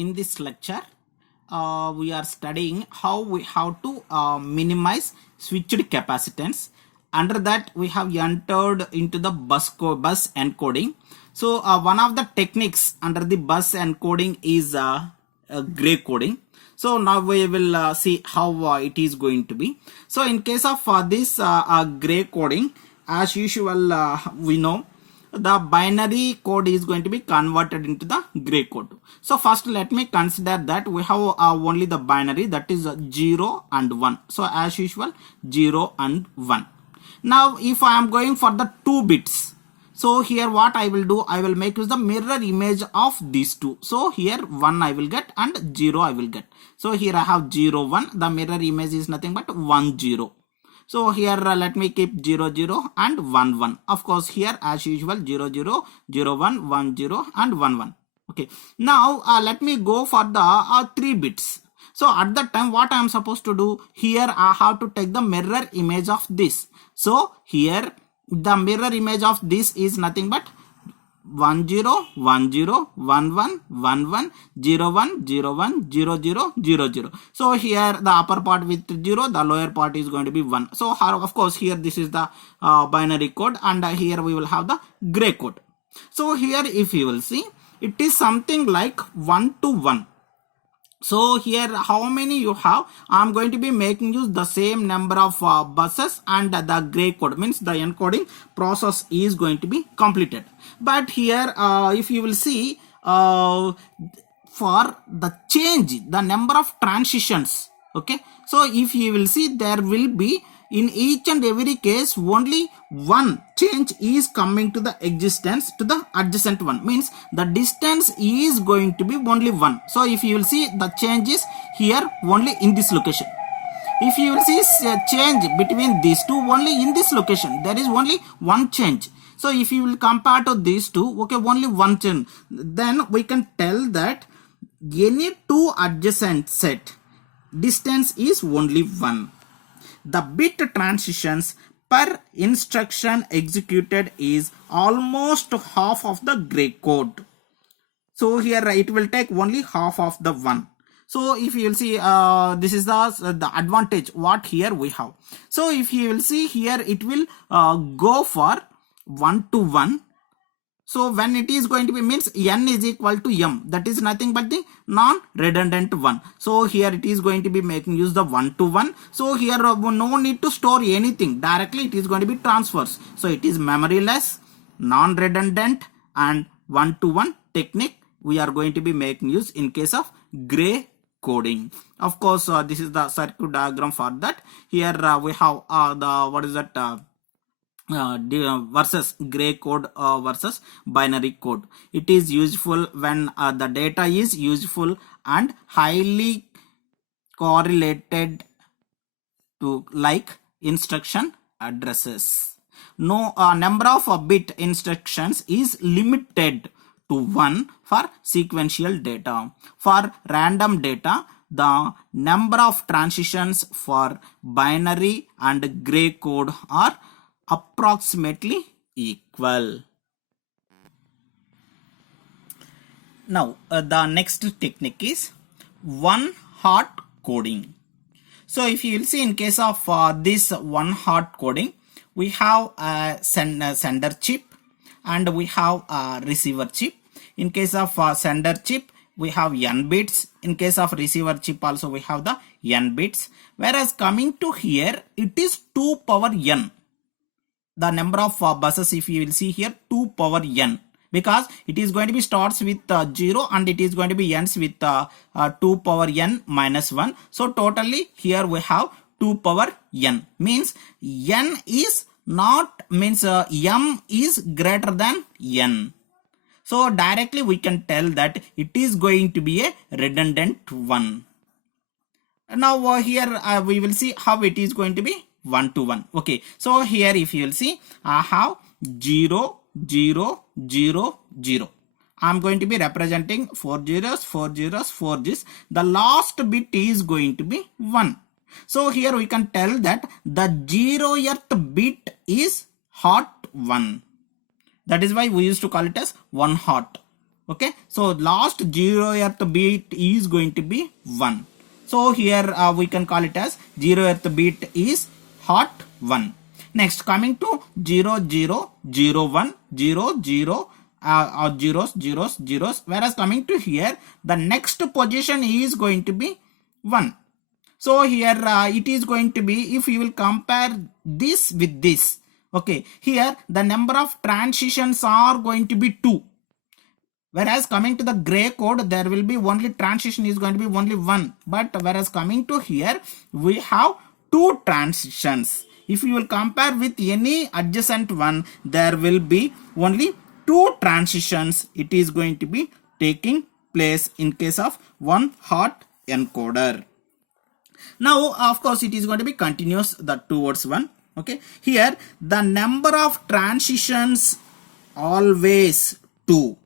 In this lecture we are studying how we have to minimize switched capacitance. Under that we have entered into the bus encoding. So one of the techniques under the bus encoding is gray coding. So now we will see how it is going to be. So in case of this gray coding, as usual we know the binary code is going to be converted into the gray code. So first let me consider that we have only the binary, that is 0 and 1. So as usual 0 and 1. Now if I am going for the 2 bits, so here what I will do, I will make use the mirror image of these two. So here 1 I will get and 0 I will get. So here I have 0 1, the mirror image is nothing but 1 0. So here let me keep 0 0 and 1 1. Of course here as usual 0 0 0 1 1 0 and 1 1. Okay. Now let me go for the 3 bits. So at that time what I am supposed to do, here I have to take the mirror image of this. So here the mirror image of this is nothing but 1 0 1 0 1 1 1 1 0 1 0 1 0 0 0 0. So here the upper part with 0, the lower part is going to be 1. So of course here this is the binary code, and here we will have the gray code. So here if you will see, it is something like 1 to 1. So here how many you have, I am going to be making use the same number of buses, and the gray code means the encoding process is going to be completed. But here if you will see for the change, the number of transitions, okay, so if you will see there will be in each and every case only one change is coming to the existence to the adjacent one, means the distance is going to be only 1. So if you will see the change is here only in this location. If you will see change between these two only in this location, there is only one change. So if you will compare to these two, okay, only one change, then we can tell that any two adjacent set distance is only 1. The bit transitions per instruction executed is almost half of the gray code. So here it will take only half of the 1. So if you will see this is the advantage what here we have. So if you will see here it will go for 1 to 1. So when it is going to be means n is equal to m, that is nothing but the non-redundant one. So here it is going to be making use the 1 to 1. So here no need to store anything, directly it is going to be transfers. So it is memoryless, non-redundant, and 1 to 1 technique we are going to be making use in case of gray coding. Of course this is the circuit diagram for that. Here we have the what is that versus gray code versus binary code. It is useful when the data is useful and highly correlated to like instruction addresses. No number of bit instructions is limited to 1 for sequential data. For random data, the number of transitions for binary and gray code are approximately equal. Now the next technique is one hot coding. So if you will see in case of this one hot coding, we have a sender chip and we have a receiver chip. In case of sender chip we have n bits. In case of receiver chip also we have the n bits. Whereas coming to here it is 2 power n. The number of buses if you will see here 2 power n, because it is going to be starts with 0 and it is going to be ends with 2 power n minus 1. So totally here we have 2 power n, means n is not means m is greater than n. So directly we can tell that it is going to be a redundant one. Now here we will see how it is going to be 1 to 1. Okay, so here if you will see I have 0 0 0 0. I am going to be representing 4 zeros 4 zeros 4 zeros. The last bit is going to be 1. So here we can tell that the 0th bit is hot 1. That is why we used to call it as one hot. Okay, so last 0th bit is going to be 1. So here we can call it as 0th bit is hot 1. Next, coming to 0 0 0 1 0 0 or zeros, whereas coming to here the next position is going to be 1. So here it is going to be, if you will compare this with this, okay, here the number of transitions are going to be 2. Whereas coming to the gray code, there will be only transition is going to be only 1. But whereas coming to here, we have 2 transitions. If you will compare with any adjacent one, there will be only 2 transitions. It is going to be taking place in case of one hot encoder. Now, of course, it is going to be continuous, the towards 1. Okay, here the number of transitions always 2.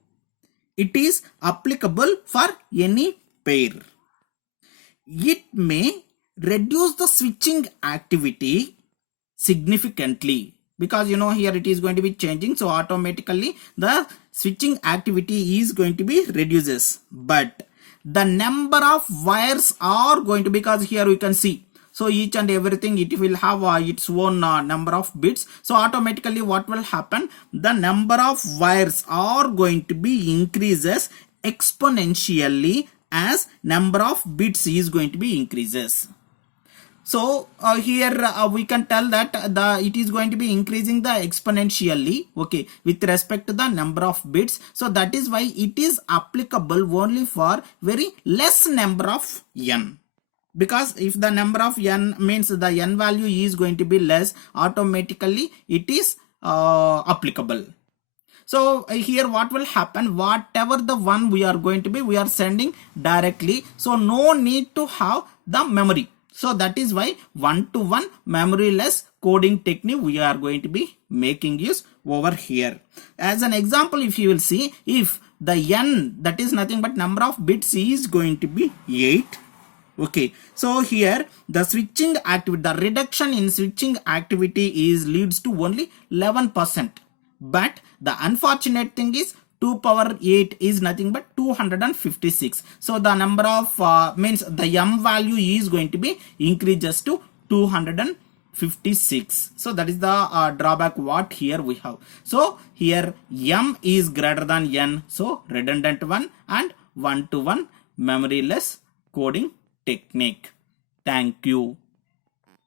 It is applicable for any pair. It may reduce the switching activity significantly, because you know here it is going to be changing, so automatically the switching activity is going to be reduces, but the number of wires are going to, because here we can see, so each and everything it will have its own number of bits, so automatically what will happen, the number of wires are going to be increases exponentially as number of bits is going to be increases. So here we can tell that it is going to be increasing the exponentially, okay, with respect to the number of bits. So that is why it is applicable only for very less number of n. Because if the number of n means the n value is going to be less, automatically it is applicable. So here what will happen, whatever the one we are going to be, we are sending directly, so no need to have the memory. So that is why one-to-one memoryless coding technique we are going to be making use over here. As an example, if you will see, if the n, that is nothing but number of bits, is going to be 8. Okay, so here the switching activity, the reduction in switching activity is leads to only 11%. But the unfortunate thing is 2 power 8 is nothing but 256. So the number of means the m value is going to be increases to 256. So that is the drawback what here we have. So here m is greater than n, so redundant one and one-to-one memoryless coding technique. Thank you.